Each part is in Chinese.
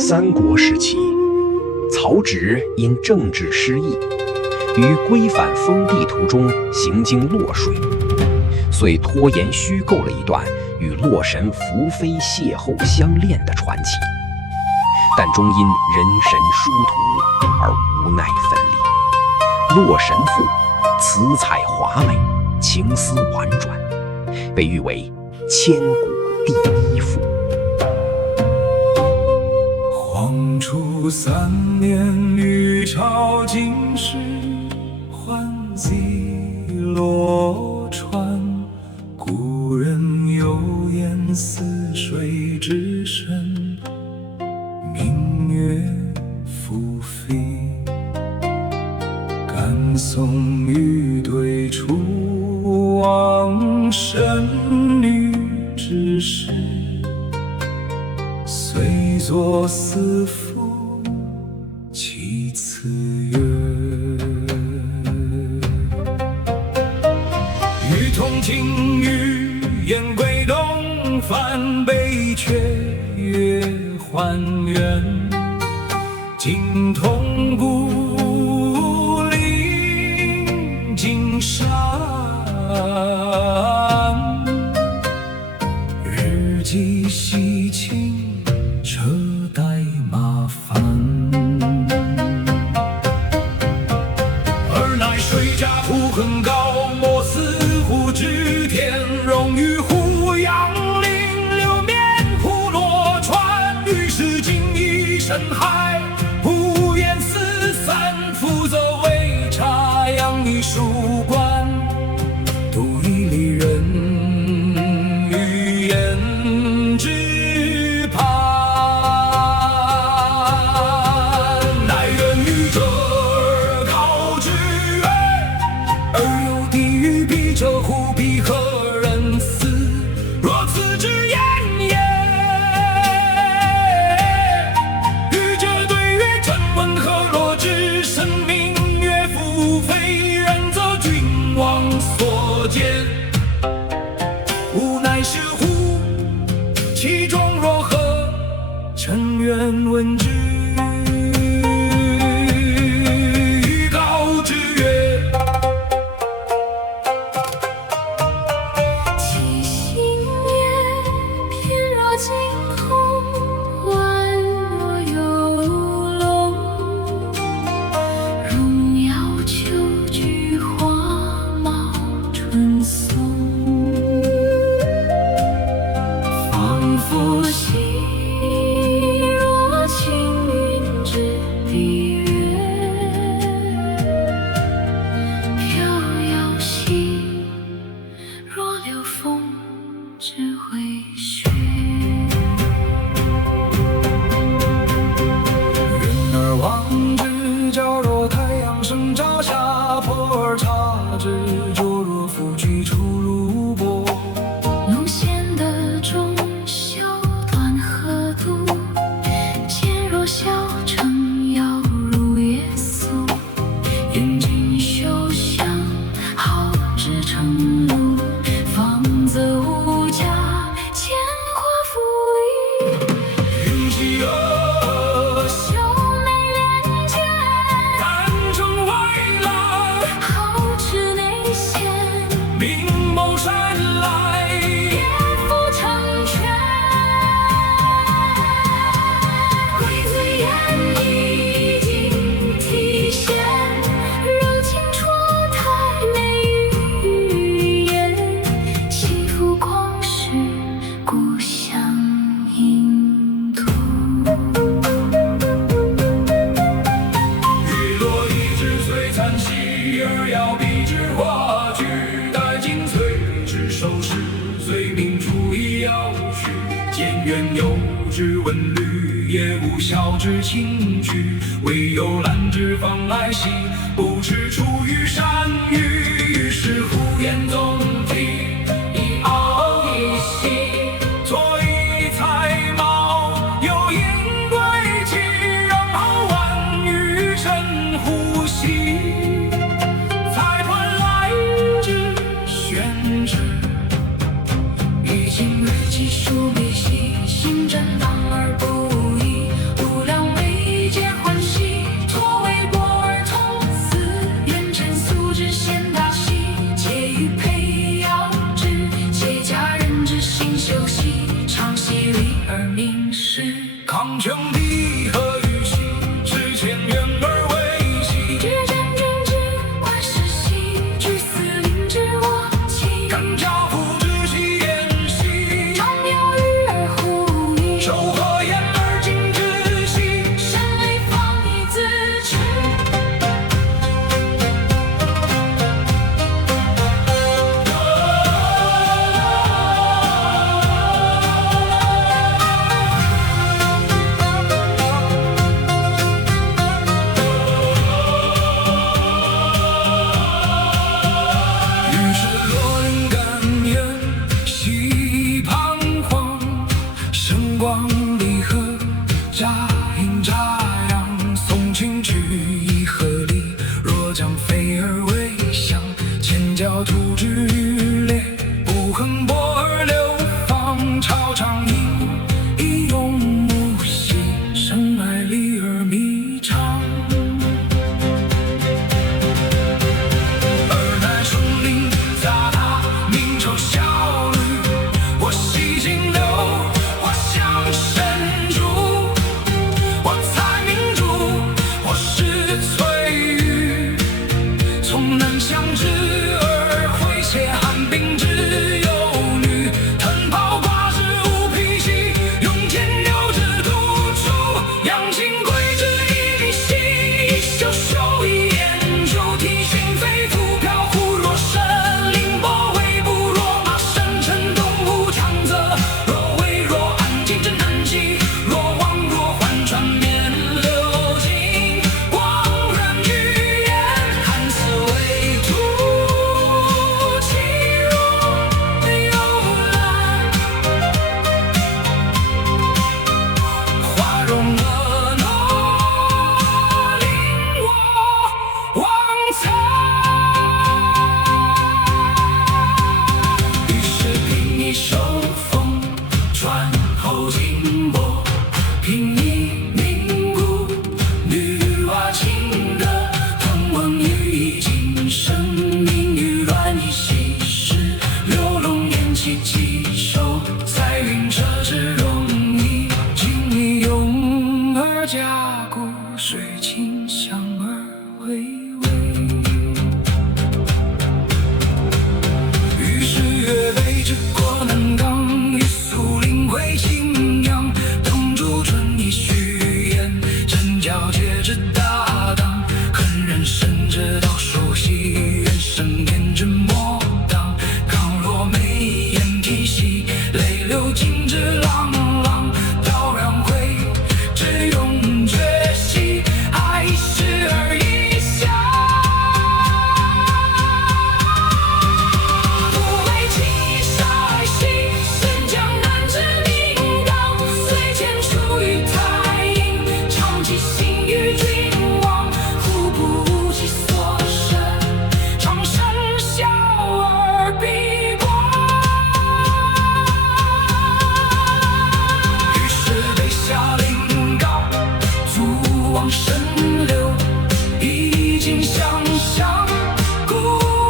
三国时期，曹植因政治失意，于归返封地途中行经洛水，遂拖延虚构了一段与洛神伏妃邂逅相恋的传奇，但终因人神殊途而无奈分离。洛神赋词采华美，情思婉转，被誉为千古第一赋。黄初3年，吕朝进士，还击洛川。古人有言：似水之深，明月复飞。感宋玉对出望神女之事，虽作四赋其次乐。欲同听雨燕归东，翻北阙月还圆。今同故陵今山，日寄西倾，车带麻烦。尔乃水家浦很高，莫似乎知天荣于胡杨陵，流面湖洛川。于是今已深海，不言四散，复奏为茶阳一书馆。独一里人语言之畔，乃源于这儿高之远，而有地于彼者乎？彼何人思？若此之言也。欲者对曰：臣闻河洛之神明月复飞，然则君王所见，吾乃是乎？其中若何？臣愿闻之。欲告之曰：其心也，翩若惊鸿，宛若游龙。荣耀秋菊，花茂春松。仿佛兮若轻云之蔽月，飘摇兮若流风之回雪。人而望之，皎若太阳升照下坡，而察之，灼若夫君出入波。龙涎的中修断河渡，坚若小城，遥如夜宿。眼睛休想好之成路，方则无价，牵挂浮云。云起而秀眉连间，丹城外来，皓齿内现，明眸山来。别负成全。归醉眼已经体现，柔情戳太美语言。起伏光是故乡影图。雨落一枝璀璨兮，而遥彼之画句。待尽璀之收拾，遂明初一要许。见远有之文律，也无晓之情趣。唯有兰之芳来兮，不知出于山域。于是呼延总题，一傲一息，作一才貌，有因归期，让好万余深呼吸。才团来之，宣之，已经日记书笔细，行真当而不易。无起几首，彩云车之容易，今咏而家鼓，水清香而微微。于是越背之过南港，一宿领会清扬，灯烛春意虚言，针脚接着大当，恨人生着到熟悉，原声念之莫当，刚落眉眼啼兮，泪流尽之朗朗，刀让会只用绝息，爱时而一笑。不为青山兮，身江南之名港，虽剑出于太阴，长期心于君王，忽不其所身，长生笑而闭关。于是北下临高，足往深流，一径相向，故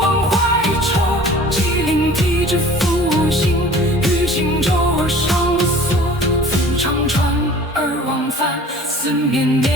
往怀愁，既灵体之复兴，于行舟而上溯，复长船而往返，四面。